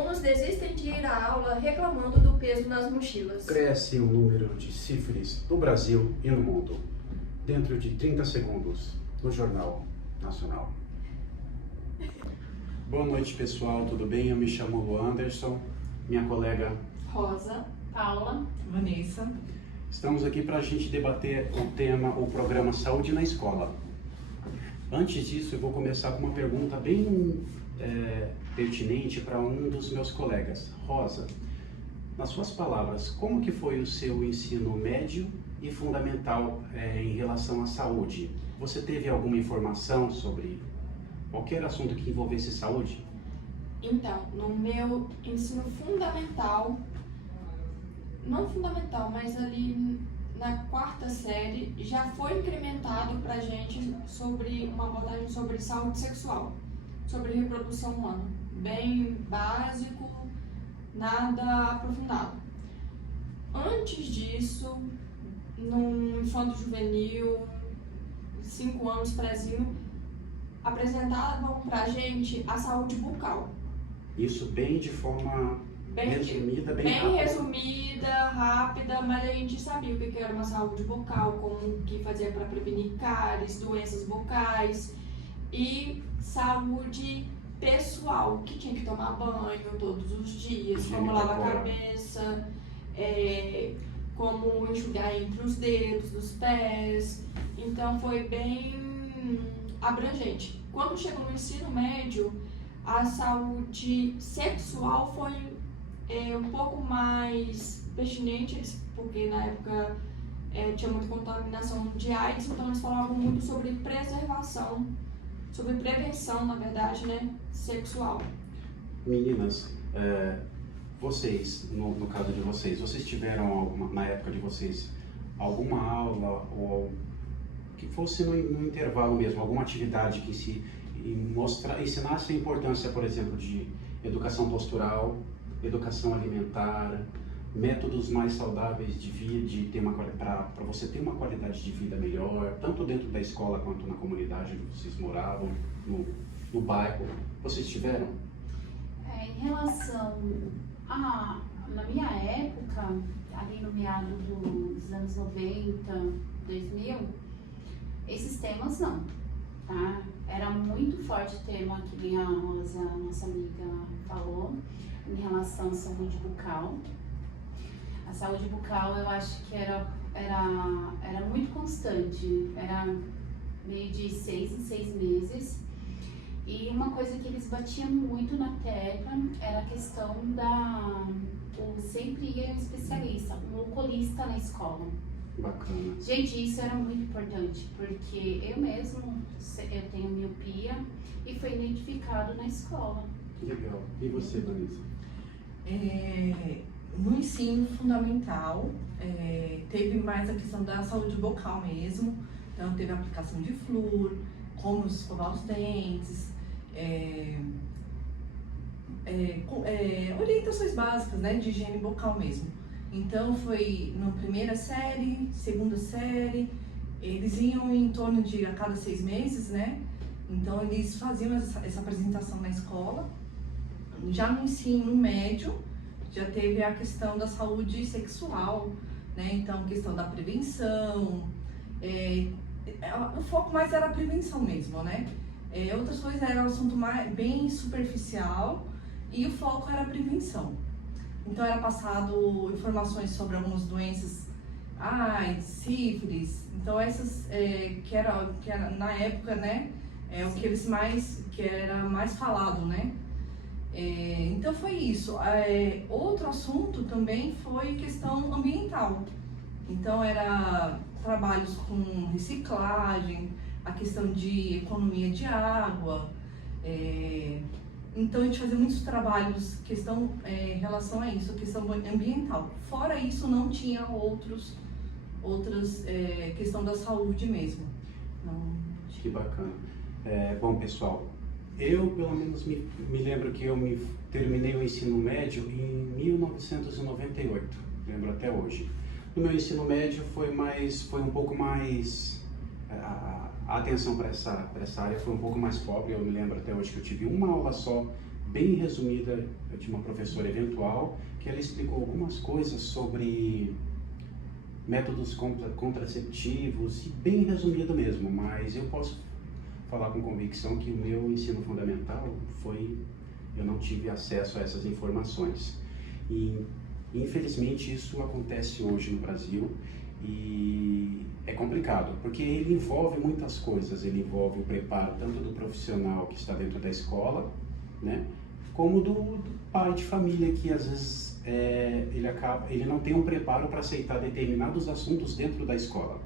alunos desistem de ir à aula reclamando do peso nas mochilas. Cresce o número de sífilis no Brasil e no mundo. Dentro de 30 segundos, no Jornal Nacional. Boa noite, pessoal, tudo bem? Eu me chamo Lu Anderson, minha colega Rosa, Paula, Vanessa. Estamos aqui para a gente debater o programa Saúde na Escola. Antes disso, eu vou começar com uma pergunta bem pertinente para um dos meus colegas. Rosa, nas suas palavras, como que foi o seu ensino médio e fundamental em relação à saúde? Você teve alguma informação sobre qualquer assunto que envolvesse saúde? Então, no meu ensino fundamental, não fundamental, mas ali na 4ª série, já foi incrementado pra gente sobre uma abordagem sobre saúde sexual, sobre reprodução humana. Bem básico, nada aprofundado. Antes disso, no infanto juvenil, 5 anos, prézinho, apresentavam pra gente a saúde bucal. Isso bem de forma resumida, bem resumida, rápida, mas a gente sabia o que era uma saúde bucal, como que fazia para prevenir cáries, doenças bucais e saúde pessoal, que tinha que tomar banho todos os dias, como lavar a cabeça, como enxugar entre os dedos dos pés. Então foi bem abrangente. Quando chegou no ensino médio, a saúde sexual foi um pouco mais pertinente, porque na época tinha muita contaminação de AIDS, então eles falavam muito sobre preservação, sobre prevenção, na verdade, né, sexual. Meninas, vocês, no caso de vocês tiveram, na época de vocês, alguma aula ou que fosse no intervalo mesmo, alguma atividade que ensinasse a importância, por exemplo, de educação postural, educação alimentar, métodos mais saudáveis de vida, para você ter uma qualidade de vida melhor, tanto dentro da escola quanto na comunidade onde vocês moravam, no bairro. Vocês tiveram? Em relação na minha época, ali no meado dos anos 90, 2000, esses temas não, tá? Era muito forte o tema que nem a Rosa, nossa amiga, falou, em relação à saúde bucal. A saúde bucal eu acho que era muito constante, era meio de 6 em 6 meses. E uma coisa que eles batiam muito na tecla era a questão sempre ia um especialista, um oculista na escola. Bacana. Gente, isso era muito importante, porque eu tenho miopia e foi identificado na escola. Legal. E você, Vanessa? No ensino fundamental, teve mais a questão da saúde bucal mesmo. Então, teve a aplicação de flúor, como escovar os dentes, orientações básicas, né, de higiene bucal mesmo. Então, foi na 1ª série, 2ª série, eles iam em torno de a cada 6 meses, né? Então, eles faziam essa apresentação na escola. Já no ensino médio, já teve a questão da saúde sexual, né? Então, questão da prevenção, o foco mais era a prevenção mesmo, né? Outras coisas era um assunto bem superficial e o foco era a prevenção. Então, era passado informações sobre algumas doenças, AIDS, sífilis, então essas que era na época, né? O que era mais falado, né? Então foi isso. Outro assunto também foi questão ambiental. Então era trabalhos com reciclagem, a questão de economia de água. Então a gente fazia muitos trabalhos em relação a isso, questão ambiental. Fora isso não tinha outras questão da saúde mesmo. Que bacana. Bom, pessoal, eu pelo menos me lembro que eu terminei o ensino médio em 1998, lembro até hoje. No meu ensino médio foi um pouco mais, a atenção para essa área foi um pouco mais pobre. Eu me lembro até hoje que eu tive uma aula só bem resumida de uma professora eventual, que ela explicou algumas coisas sobre métodos contraceptivos, e bem resumido mesmo, mas eu posso falar com convicção que o meu ensino fundamental eu não tive acesso a essas informações. E infelizmente isso acontece hoje no Brasil e é complicado, porque ele envolve muitas coisas, ele envolve o preparo tanto do profissional que está dentro da escola, né, como do pai de família que às vezes ele não tem um preparo para aceitar determinados assuntos dentro da escola.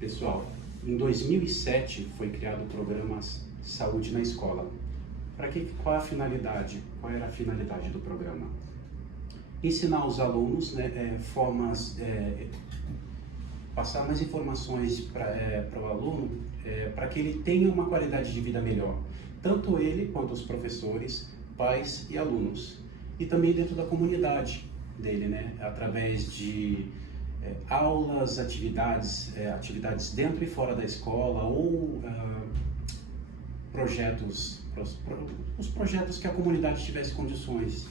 Pessoal, em 2007 foi criado o programa Saúde na Escola. Qual a finalidade? Qual era a finalidade do programa? Ensinar os alunos, né, passar mais informações para o aluno, para que ele tenha uma qualidade de vida melhor, tanto ele quanto os professores, pais e alunos, e também dentro da comunidade dele, né, através de aulas, atividades dentro e fora da escola, ou os projetos que a comunidade tivesse condições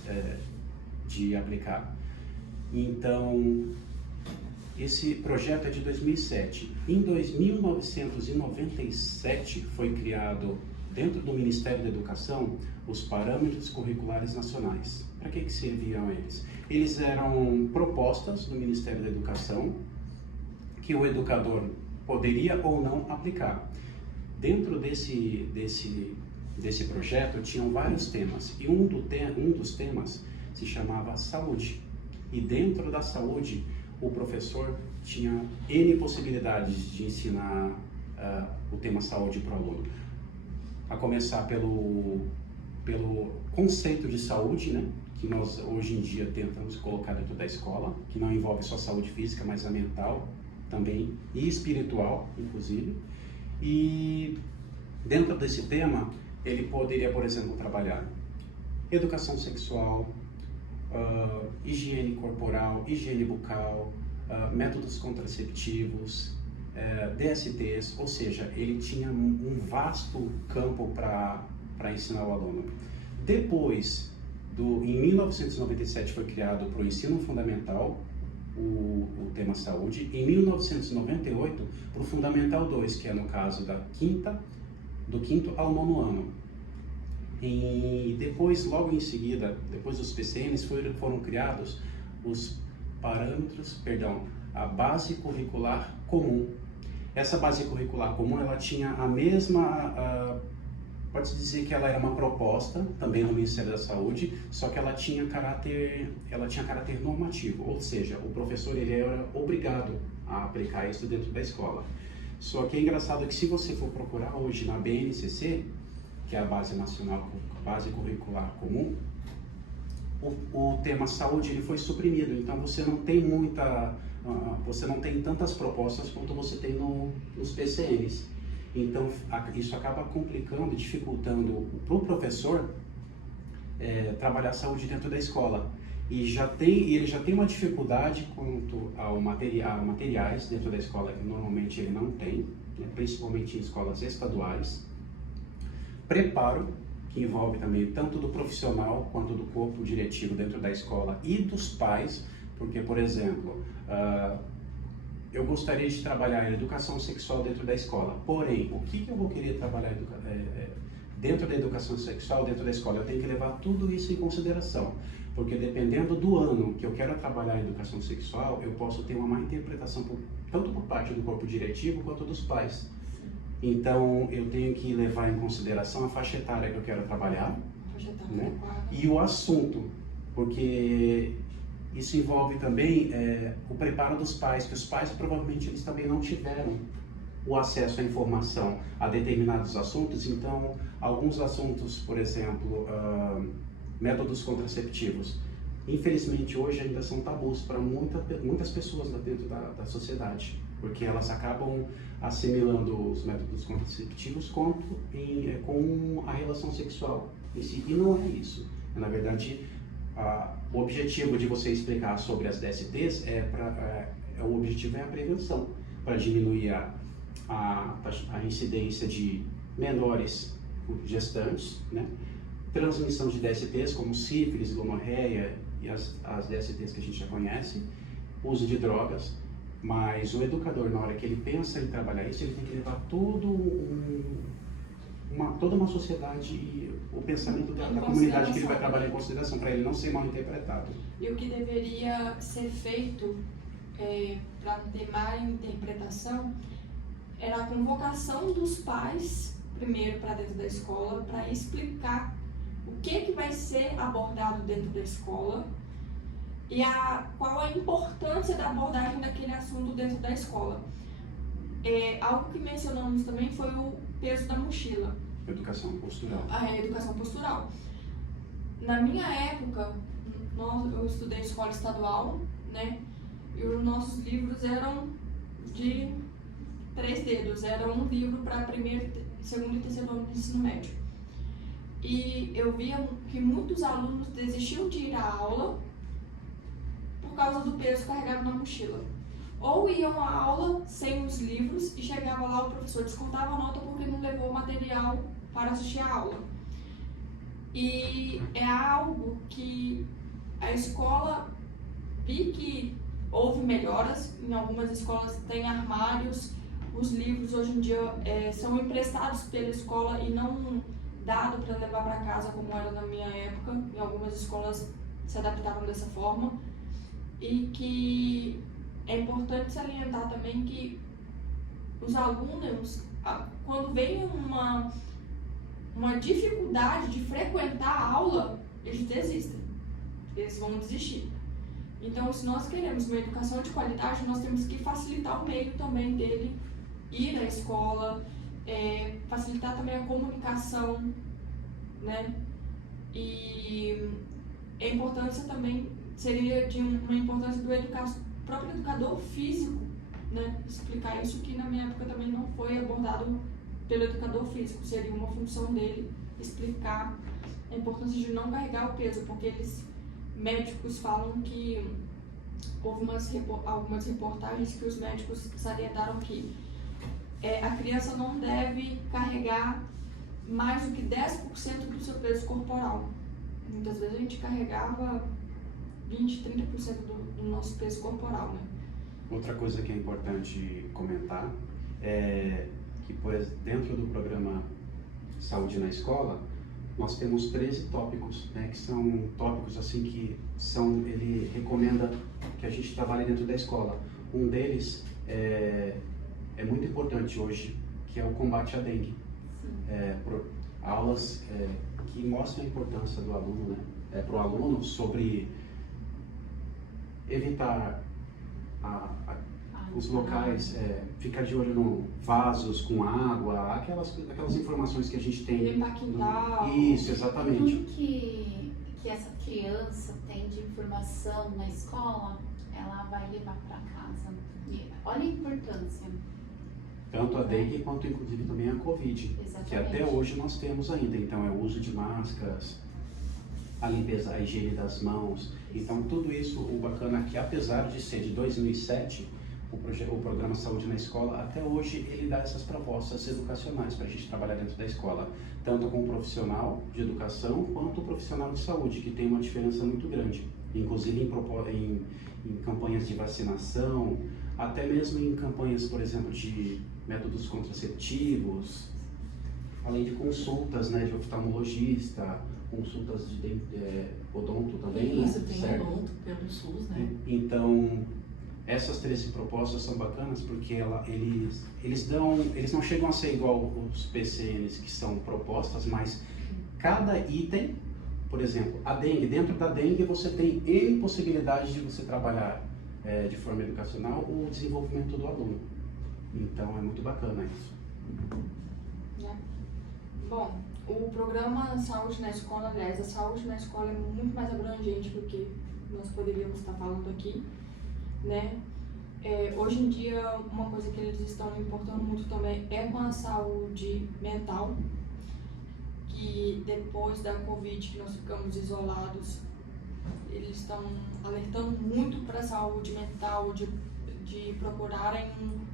de aplicar. Então, esse projeto é de 2007. Em 1997 foi criado, dentro do Ministério da Educação, os Parâmetros Curriculares Nacionais. Para que serviam eles? Eles eram propostas do Ministério da Educação que o educador poderia ou não aplicar. Dentro desse projeto tinham vários temas, e um dos temas se chamava saúde. E dentro da saúde, o professor tinha N possibilidades de ensinar o tema saúde para o aluno. A começar pelo conceito de saúde, né, que nós hoje em dia tentamos colocar dentro da escola, que não envolve só saúde física, mas a mental também, e espiritual, inclusive. E dentro desse tema, ele poderia, por exemplo, trabalhar educação sexual, higiene corporal, higiene bucal, métodos contraceptivos, DSTs, ou seja, ele tinha um vasto campo para ensinar o aluno. Depois, em 1997 foi criado para o ensino fundamental o tema saúde, em 1998 para o Fundamental 2, que é no caso do quinto ao nono ano. E depois, logo em seguida, depois dos PCNs, foram criados a base curricular comum. Essa base curricular comum, ela tinha a mesma, pode-se dizer que ela era uma proposta, também no Ministério da Saúde, só que ela tinha caráter normativo, ou seja, o professor ele era obrigado a aplicar isso dentro da escola. Só que é engraçado que se você for procurar hoje na BNCC, que é a Base Nacional, Base Curricular Comum, o tema saúde ele foi suprimido, então você não tem tantas propostas quanto você tem nos PCNs. Então isso acaba complicando, dificultando para o professor trabalhar saúde dentro da escola. E ele já tem uma dificuldade quanto ao materiais dentro da escola, que normalmente ele não tem, né, principalmente em escolas estaduais. Preparo, que envolve também tanto do profissional quanto do corpo diretivo dentro da escola e dos pais, porque, por exemplo, eu gostaria de trabalhar em educação sexual dentro da escola, porém, o que eu vou querer trabalhar dentro da educação sexual, dentro da escola? Eu tenho que levar tudo isso em consideração, porque dependendo do ano que eu quero trabalhar em educação sexual, eu posso ter uma má interpretação tanto por parte do corpo diretivo quanto dos pais. Então, eu tenho que levar em consideração a faixa etária que eu quero trabalhar, né? E o assunto, porque isso envolve também o preparo dos pais, que os pais provavelmente eles também não tiveram o acesso à informação a determinados assuntos. Então, alguns assuntos, por exemplo, métodos contraceptivos, infelizmente hoje ainda são tabus para muitas pessoas dentro da sociedade, porque elas acabam assimilando os métodos contraceptivos com a relação sexual em si, e não é isso. Na verdade, o objetivo de você explicar sobre as DSTs o objetivo é a prevenção, para diminuir a incidência de menores gestantes, né? transmissão de DSTs como sífilis, gonorreia e as DSTs que a gente já conhece, uso de drogas, mas o educador, na hora que ele pensa em trabalhar isso, ele tem que levar toda uma sociedade, o pensamento da comunidade que ele vai trabalhar em consideração, para ele não ser mal interpretado. E o que deveria ser feito para não ter má interpretação era a convocação dos pais, primeiro para dentro da escola, para explicar o que vai ser abordado dentro da escola e qual a importância da abordagem daquele assunto dentro da escola. Algo que mencionamos também foi o peso da mochila. Educação postural. A educação postural. Na minha época, eu estudei escola estadual, né? E os nossos livros eram de 3 dedos. Era um livro para primeiro, segundo e terceiro ano do ensino médio. E eu via que muitos alunos desistiam de ir à aula por causa do peso carregado na mochila. Ou iam à aula sem os livros e chegava lá, o professor descontava a nota porque não levou o material para assistir a aula. E é algo que a escola vi que houve melhoras. Em algumas escolas tem armários, os livros hoje em dia são emprestados pela escola e não dado para levar para casa como era na minha época. Em algumas escolas se adaptaram dessa forma. E que é importante salientar também que os alunos, quando vem uma dificuldade de frequentar a aula, eles desistem, eles vão desistir. Então, se nós queremos uma educação de qualidade, nós temos que facilitar o meio também dele ir à escola, facilitar também a comunicação, né? E a importância também seria de uma importância do próprio educador físico, né? Explicar isso que na minha época também não foi abordado pelo educador físico. Seria uma função dele explicar a importância de não carregar o peso, porque médicos falam que houve algumas reportagens que os médicos salientaram que a criança não deve carregar mais do que 10% do seu peso corporal. Muitas vezes a gente carregava 20, 30% do nosso peso corporal, né? Outra coisa que é importante comentar é que, por exemplo, dentro do programa Saúde na Escola, nós temos 13 tópicos, né, que são tópicos assim que ele recomenda que a gente trabalhe dentro da escola. Um deles é muito importante hoje, que é o combate à dengue. Aulas que mostram a importância do aluno, né, para o aluno sobre evitar os locais, ficar de olho no vasos com água, aquelas informações que a gente tem. Limpar quintal. Isso, exatamente. Tudo que essa criança tem de informação na escola, ela vai levar para casa. E olha a importância. Tanto a dengue quanto inclusive também a Covid, Exatamente. que até hoje nós temos ainda. Então é o uso de máscaras, a limpeza, a higiene das mãos. Então tudo isso, o bacana é que apesar de ser de 2007, o programa Saúde na Escola, até hoje ele dá essas propostas educacionais para a gente trabalhar dentro da escola, tanto com o profissional de educação quanto o profissional de saúde, que tem uma diferença muito grande, inclusive em campanhas de vacinação, até mesmo em campanhas, por exemplo, de métodos contraceptivos, além de consultas, né, de oftalmologista, consultas de odonto também, Isso, né? tem Certo? odonto pelo SUS, né? Então, essas 13 propostas são bacanas porque eles não chegam a ser igual os PCNs que são propostas, mas cada item, por exemplo, a dengue, dentro da dengue você tem N possibilidades de você trabalhar de forma educacional o desenvolvimento do aluno. Então é muito bacana isso. Bom, o programa Saúde na Escola, aliás, a saúde na escola é muito mais abrangente do que nós poderíamos estar falando aqui, né? Hoje em dia, uma coisa que eles estão importando muito também é com a saúde mental, que depois da Covid, que nós ficamos isolados, eles estão alertando muito para a saúde mental, de procurarem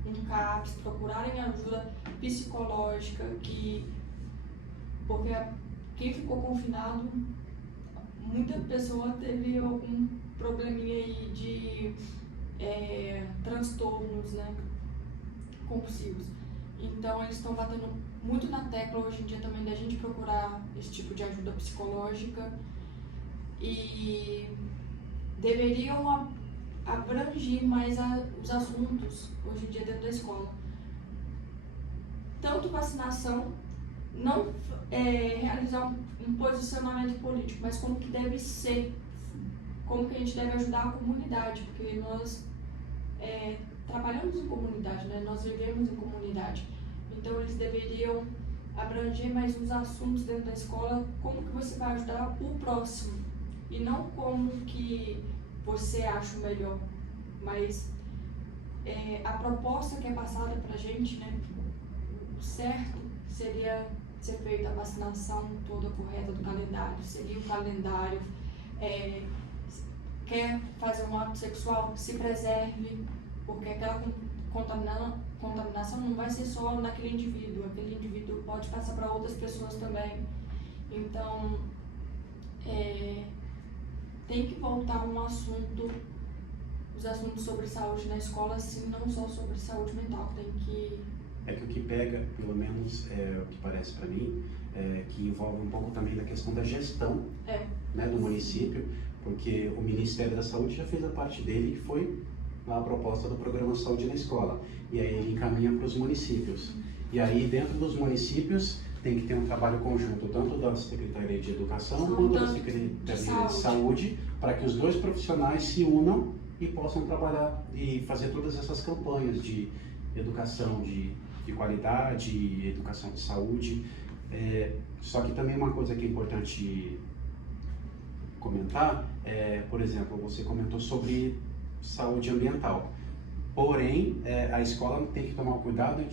um CAPS, procurarem ajuda psicológica, porque quem ficou confinado, muita pessoa teve algum probleminha aí de transtornos, né, compulsivos. Então eles estão batendo muito na tecla hoje em dia também da gente procurar esse tipo de ajuda psicológica e deveriam abranger mais os assuntos hoje em dia dentro da escola. Tanto vacinação, não realizar um posicionamento político, mas como que deve ser, como que a gente deve ajudar a comunidade, porque nós trabalhamos em comunidade, né? Nós vivemos em comunidade. Então eles deveriam abranger mais os assuntos dentro da escola, como que você vai ajudar o próximo, e não como que você acha o melhor, mas a proposta que é passada pra gente, né? O certo seria ser feita a vacinação toda correta do calendário, seria o calendário. Quer fazer um ato sexual, se preserve, porque aquela contaminação não vai ser só naquele indivíduo, aquele indivíduo pode passar para outras pessoas também. Então, tem que voltar os assuntos sobre saúde na escola, sim, não só sobre saúde mental, tem que... É que o que pega, pelo menos o que parece para mim, que envolve um pouco também da questão da gestão né, do município, porque o Ministério da Saúde já fez a parte dele, que foi a proposta do programa Saúde na Escola, e aí ele encaminha para os municípios. E aí dentro dos municípios tem que ter um trabalho conjunto, tanto da Secretaria de Educação quanto da Secretaria de Saúde, para que os dois profissionais se unam e possam trabalhar e fazer todas essas campanhas de educação de qualidade, educação de saúde. Só que também uma coisa que é importante comentar, por exemplo, você comentou sobre saúde ambiental. Porém, a escola tem que tomar cuidado,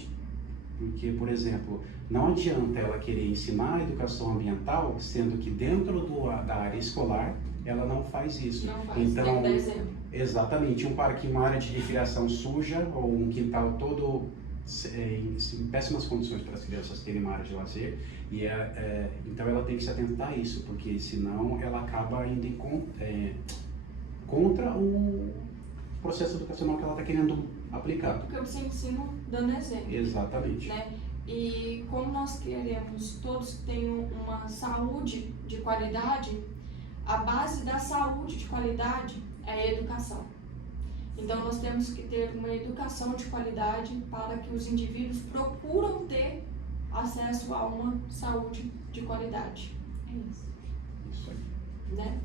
porque, por exemplo, não adianta ela querer ensinar a educação ambiental, sendo que dentro da área escolar ela não faz isso. Não faz, então, tem que dar exemplo. Exatamente, um parque, uma área de recreação suja ou um quintal todo em péssimas condições para as crianças terem uma área de lazer, e então ela tem que se atentar a isso, porque senão ela acaba indo contra o processo educacional que ela está querendo aplicar. Porque você ensina dando exemplo. Exatamente. Né? E como nós queremos todos que tenham uma saúde de qualidade, a base da saúde de qualidade é a educação. Então nós temos que ter uma educação de qualidade para que os indivíduos procuram ter acesso a uma saúde de qualidade. É isso. Isso aí. Né?